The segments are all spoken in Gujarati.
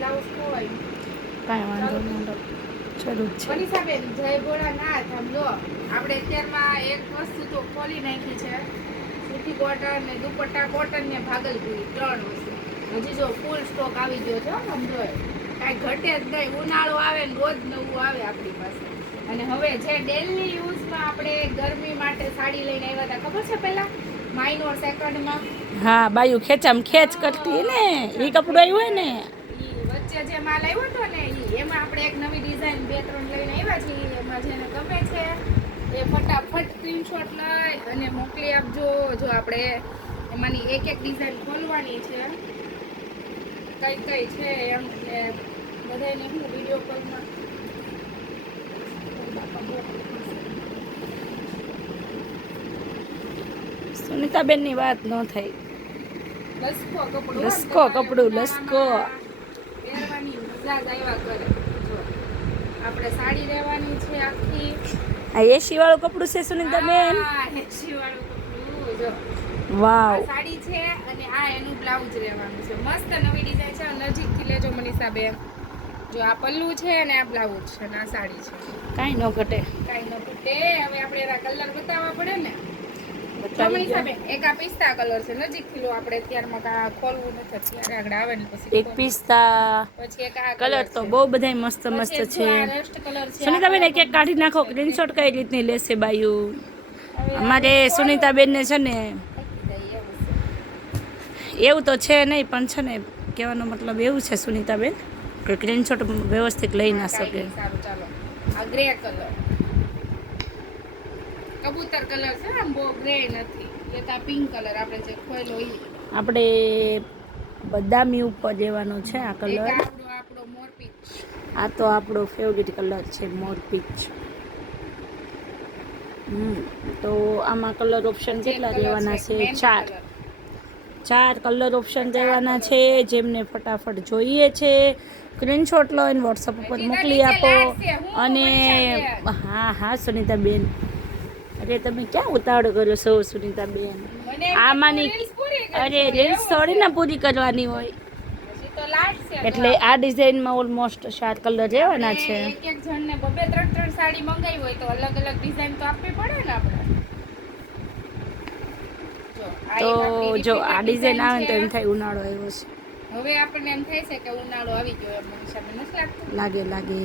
બ્લાઉઝ ખોવાય કાંઈ વાંધો નહીં જરૂર છે મનીષાબેન જય ભોળાનાથ. આમ લો આપણે અત્યારમાં એક વસ્તુ તો ખોલી નાખી છે, સૂતી કોટન ને દુપટ્ટા કોટન ને ભાગલપુરી 3 વસ્તુ. હજી જો ફૂલ સ્ટોક આવી ગયો છે સમજો, કાંઈ ઘટે જ નહીં. ઉનાળો આવે ને રોજ નવું આવે આપણી પાસે. અને હવે જે ડેલી યુઝમાં આપણે ગરમી માટે સાડી લઈને આવ્યા હતા ખબર છે પેલા માઇનોર સેકન્ડમાં. હા બાયુ ખેંચામ ખેંચ કરતી ને એ કપડું આવ્યું હોય ને વચ્ચે જે માલ આવ્યો હતો ને એમાં આપણે એક નવી ડિઝાઇન 2-3 લઈને આવ્યા છીએ. એમાં જેને ગમે છે એ ફટાફટ સ્ક્રીનશોટ લઈ અને મોકલી આપજો. જો આપણે એમાંની એક ડિઝાઇન ખોલવાની છે, કઈ કઈ છે એમ ને બધાને હું વિડીયો કોલમાં સુનિતાબેન ની વાત ન થઈ. લસકો કપડું લસકો પહેરવાની મજા જ આવ્યા કરે. જો આપણે સાડી લેવાની છે આખી. આ એસી વાળું કપડું છે સુનિતાબેન. હા એસી વાળું કપડું. જો વાવ આ સાડી છે અને આ એનું બ્લાઉઝ લેવાનું છે. મસ્ત નવી ડિઝાઇન છે, નજીકથી લેજો મનીષાબેન. જો આ પલ્લુ છે અને આ બ્લાઉઝ છે અને આ સાડી છે. કાંઈ ન ઘટે. કાંઈ ન ઘટે. હવે આપણે એના કલર બતાવવા પડે ને. બતાવી એક આ પિસ્તા કલર છે, નજીકથી લો. આપણે અત્યારમાં ખોલવું નથી, અત્યારે આગળ આવે ને પછી. એક પિસ્તા પછી એક આ કલર તો બહુ બધાય મસ્ત મસ્ત છે. સુનિતાબેન એક કાઢી નાખો, સ્ક્રીનશોટ કઈ રીતની લેશે બાયુ. અમારે સુનિતાબેન ને છે ને એવું તો છે નહીં, પણ છે ને કહેવાનો મતલબ એવું છે સુનિતાબેન કે સ્ક્રીનશોટ વ્યવસ્થિત લઈ ના શકે. સારું ચાલો. આ ગ્રે કલર કબૂતર કલર છે, આમ બહુ ગ્રે નથી. એક આ પિંક કલર આપણે જે ખોયલો ઈ આપણે બદામી ઉપર લેવાનો છે આ કલર. આપણો મોરપીચ. આ તો આપણો ફેવરિટ કલર છે મોરપીચ. તો આમાં કલર ઓપ્શન કેટલા રહેવાના છે? 4 કલર ઓપ્શન રહેવાના છે. જેમને ફટાફટ જોઈએ છે સ્ક્રીનશોટ લઈને વોટ્સઅપ ઉપર મોકલી આપો. અને હા સુનિતાબેન, અરે તમે ક્યાં ઉતાવળ કર્યો છો સુનિતાબેન? આમાંની અરે રીલ્સ થોડી ના પૂરી કરવાની હોય, એટલે આ ડિઝાઇનમાં ઓલમોસ્ટ 4 કલર રહેવાના છે. એક જણને 2-3 સાડી મંગાવી હોય તો અલગ અલગ ડિઝાઇન તો આપવી પડે ને આપણે. તો જો આ ડિઝાઇન આવે તો એમ થાય ઉનાળો આવ્યો છે. હવે આપણને એમ થાય છે કે ઉનાળો આવી ગયો એમ મનીષાબેન નથી લાગતું? લાગે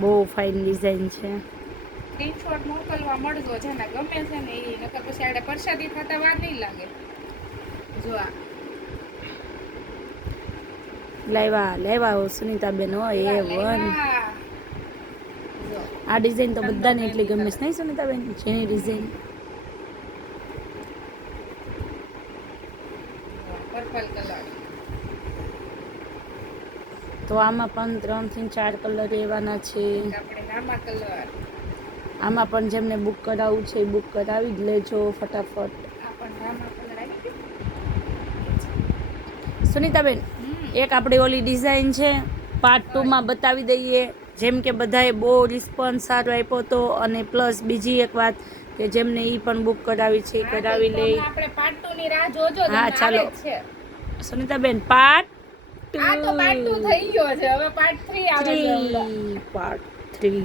બહુ ફાઇન ડિઝાઇન છે. સ્ક્રીનશોટ મોકલવા મળજો, જેને ગમે છે ને એ, નકર પછી આપણે પરસાદી થતા વાર નહીં લાગે. જો આ લેવા સુનિતાબેન હોય A1. આ ડિઝાઇન તો બધાને એટલી ગમે છે નહીં સુનિતાબેન? જેની ડિઝાઇન પર્પલ કલર. તો આમાં પણ 3 થી 4 કલર રહેવાના છે. આપણે રામા કલર. આમાં પણ જેમને બુક કરાવવું છે બુક કરાવી જ લેજો ફટાફટ. સુનિતાબેન એક આપણી ઓલી ડિઝાઇન છે પાર્ટ 2 માં બતાવી દઈએ. જેમ કે બધાએ બહુ રિસ્પોન્સ સારો આપ્યો હતો, અને પ્લસ બીજી એક વાત કે જેમને એ પણ બુક કરાવી છે કરાવી લે. આપણે પાર્ટ 2 ની રાહ જોજો. હા ચાલો સુનિતાબેન, પાર્ટ 2 આ તો પાર્ટ 2 થઈ ગયો છે, હવે પાર્ટ 3 આવે છે. પાર્ટ 3